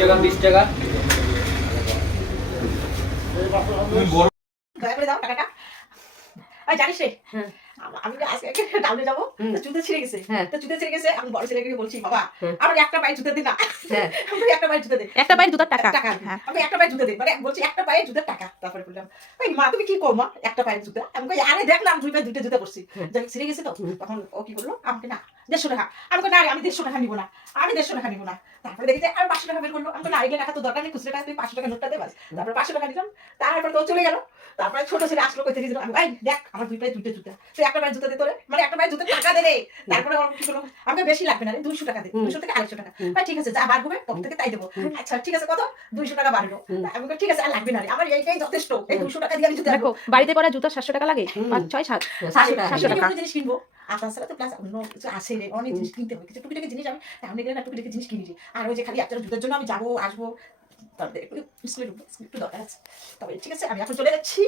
টাকা 20 টাকা দয়া করে দাও টাকাটা। জানিস রে, আমি আজকে টাউনে যাবো, জুতো ছিঁড়ে গেছে। তো জুতো ছিঁড়ে গেছে, আমি বড় ছেলেকে বলছি, বাবা আমাকে একটা পায়ে জুতো দিন না। আমাকে একটা পায়ে জুতো দে, একটা পায়ের জুতার টাকা। আমি একটা পায়ে জুতো দিন, মানে বলছি একটা পায়ে জুতোর টাকা। তারপরে বললাম, ওই মা তুমি কি কো মা, একটা পায়ের জুতো? আমি কই আরে দেখ না, আমি দুই পায়ে দুটো জুতো পরছি, যাই ছিঁড়ে গেছে। তো তখন ও কি বললো, আমাকে না 150 টাকা। আমি কই না রে, আমি 150 টাকা নিবো না, আমি 150 টাকা নিবো না। তারপরে দেখি যে আর 500 টাকা বের করলো। আমি কই না, এগুলো টাকা তো দরকার নেই, খুচরো টাকা তুই 500 টাকা নোটটা দে বাস। তারপরে 500 টাকা দিলাম। তারপরে তো চলে গেল। তারপরে ছোট ছেলে আসলো, কই থেকে দিল। আমি এই দেখ আমার দুই পায়ে দুটো জুতো, তুই একটা পায়ে জুতো দে তোরে, মানে একটা পায়ে জুতো টাকা দে রে। তারপরে আমার কি করলো, আমাকে বেশি লাগবে না রে, 200 টাকা দে, 200 থেকে 250 টাকা। ভাই ঠিক আছে, যা বার হবে তখন থেকে তাই দেবো। আচ্ছা ঠিক আছে, কত? 200 টাকা বাড়লো। আমি কই ঠিক আছে, আর লাগবে না রে, আমার এইটাই যথেষ্ট, এই 200 টাকা দিয়ে আমি জুতো দেখো বাড়িতে পরা জুতা 700 টাকা লাগে, 5 6 7 700 টাকা। জিনিস কিনবো, আর তাছাড়া তো প্লাস অন্য কিছু আছে রে, অনেক জিনিস কিনতে হবে, কিছু টুকিটাকি জিনিস আমি টাউনে গেলে না টুকিটাকি জিনিস কিনি রে। আর ওই যে খালি একটা জুতোর জন্য আমি যাবো আসবো, তারপরে একটু স্কুলে একটু দরকার আছে। তবে ঠিক আছে, আমি এখন চলে যাচ্ছি।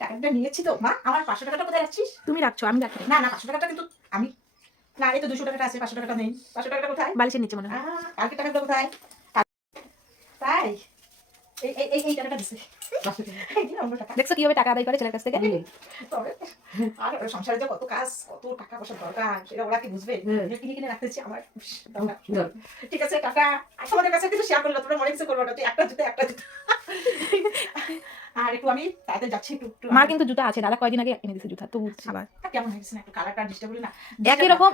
টাকাটা নিয়েছি তো মা, আমার 500 টাকাটা কোথায় রাখছিস? তুমি রাখছো, আমি রাখি না না, 500 টাকাটা কিন্তু আমি, না এই তো 200 টাকাটা আছে, 500 টাকাটা নেই। 500 টাকাটা কোথায়? বালিশের নিচে মনে হয়। কালকে টাকাটা কোথায়? তাই এই টাকাটা দিছে। দেখছো কিভাবে টাকা আদায় করে ছেলের কাছ থেকে। তবে আর সংসারে যে কত কাজ, কত টাকা পয়সা দরকার, সেটা ওরা কি বুঝবে? কিনে কিনে রাখতেছি আমার দরকার। ঠিক আছে টাকা তোমাদের কাছে কিছু শেয়ার করলো, তোমরা মনে কিছু করবো না, তুই একটা জুতো একটা জুতো। আর একটু আমি তাড়াতাড়ি যাচ্ছি, একটু মা কিন্তু জুতা আছে, দাদা কয়দিন আগে এনে দিয়েছে জুতা, তো আবার কেমন হয়ে গেছে না, একটু কালারটা ডিস্টার্ব না, একই রকম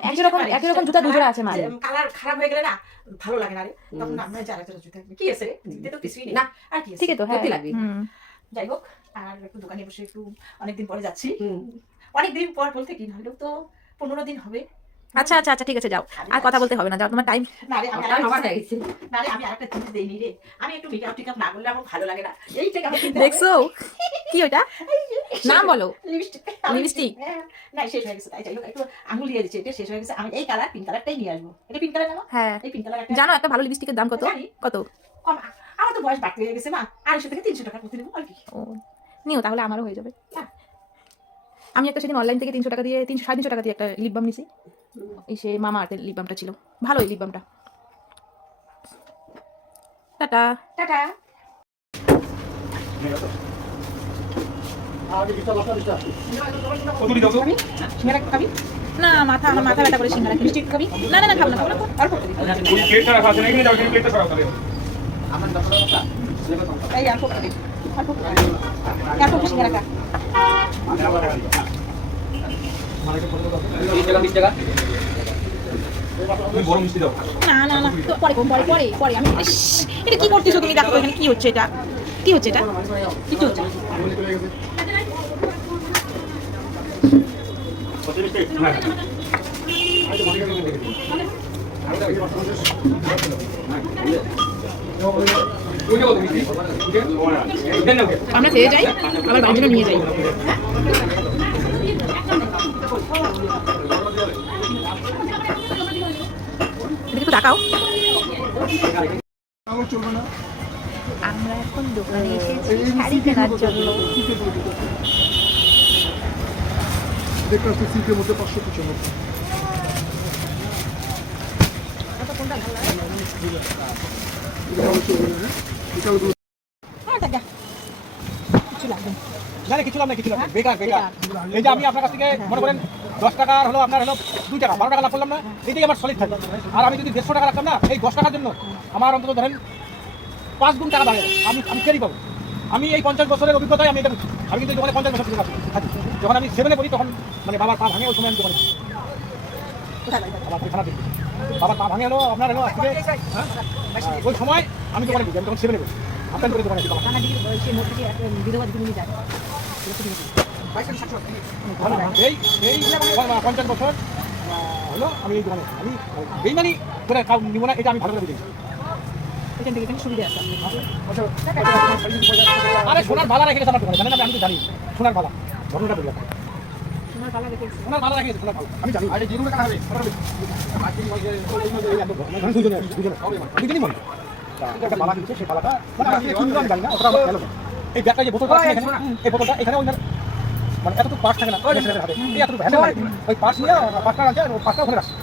জুতা দুজোড়া আছে মা। কালার খারাপ হয়ে গেলে না ভালো লাগে না রে, তখন আমরা যারা যারা জুতো কি আছে রে, জিতে তো কিছুই নেই না, আর কি আছে, ঠিক আছে তো হ্যাঁ লাগবে। যাই হোক, আর একটু দোকানে বসে একটু অনেকদিন পরে যাচ্ছি, অনেকদিন পর বলতে কি হলো তো 15 দিন হবে। আচ্ছা আচ্ছা আচ্ছা ঠিক আছে, যাও, আর কথা বলতে হবে না, যাও, তোমার টাইম। না রে আমি আরেকটা জিনিস দেইনি রে, আমি একটু মেকআপ টেকআপ না করলে আমার ভালো লাগে না, এই টেকআপ দেখছো কি ওটা, নাম বলো? লিপস্টিক। লিপস্টিক না শেষ হয়ে গেছে, তাই যাই হোক একটু আঙুল দিয়ে দিচ্ছে, এটা শেষ হয়ে গেছে। আমি এই কালার পিঙ্ক কালারটাই নিয়ে আসবো, এটা পিঙ্ক কালার না? হ্যাঁ এই পিঙ্ক কালার জানো একটা ভালো লিপস্টিকের দাম কত? কত? আমার তো বয়স বাড়তে হয়ে গেছে না, 250 থেকে 300 টাকা প্রতি নেবো আর কি। ও নিও, তাহলে আমারও হয়ে যাবে। আমি একটা সেদিন অনলাইন থেকে 300 টাকা দিয়ে 350 টাকা দিয়ে একটা লিপ বাম নিছি, এই সে মামা আর্থের লিপ বামটা ছিল ভালো, এই লিপ বামটা। Tata tata. না মাথা, আমার মাথা ব্যথা করে সিঙ্গারা মিষ্টি খাবি? না না না খাবো না, অল্প করে দিই। এই অল্প করে, অল্প করে, এত খুশি রাখা। 20 টাকা বড় মিষ্টি দাও। না না না তো পরে পরে পরে আমি এটা কি করতেছো তুমি? দেখো এখানে কি হচ্ছে, এটা কি হচ্ছে, এটা কিছু হচ্ছে না। আমরা খেয়ে যাই, আবার বাড়ির জন্য নিয়ে যাই। একটু তাকাও। আমরা এখন দোকানে এসেছি শাড়ি কেনার জন্য। দেখতে আসছি সিটের মধ্যে 595। কিছু লাভ নেই, বেকার বেকার। এই যে আমি আপনার কাছ থেকে মনে করেন 10 টাকার হলো আপনার হলো 2 টাকা 12 টাকা লাভ করলাম না, এটাই আমার সলিড থাকে। আর আমি যদি 150 টাকা রাখতাম না, এই 10 টাকার জন্য আমার অন্তত ধরেন 5 গুণ টাকা বাড়ে, আমি কেরি পাবো। আমি এই 50 বছরের অভিজ্ঞতায় আমি এটা বুঝি। আমি কিন্তু দোকানে 50 বছর থেকে থাকি। যখন আমি 7-এ পড়ি তখন মানে বাবার পা ভাঙে, ওই সময় আমি দোকানে আমার খানা দেখি, বাবার পা ভাঙে হলো আপনার হলো আজকে ওই সময় আমি দোকানে বুঝি, আমি তখন 7-এ পড়ি। আপনার করে দোকানে এই 50 বছর হলো আমি এই দোকানে, আমি বেইমানি করে কাউ নিব না, এটা আমি ভালো করে বুঝি। এখান থেকে এখানে সুবিধা আছে। আরে সোনার বালা রেখে গেছে আমার দোকানে, জানেন? আমি তো জানি সোনার বালা ঘটনাটা বলি আপনাকে। সোনার বালা রেখে গেছে, সোনার বালা আমি জানি। আরে যেগুলো টাকা হবে দুজনই মনে একটা বালা কিনছে, সেই বালাটা মানে আমি কিনলাম জানি না, ওটা আমার খেলো। এই ব্যাগটা যে বোতলটা আছে এখানে, এই বোতলটা এখানে ওই মানে এতটুকু পার্স থাকে না, এই এতটুকু ওই পার্স নিয়ে পাঁচটা আছে, পাঁচটা ওখানে রাখছে।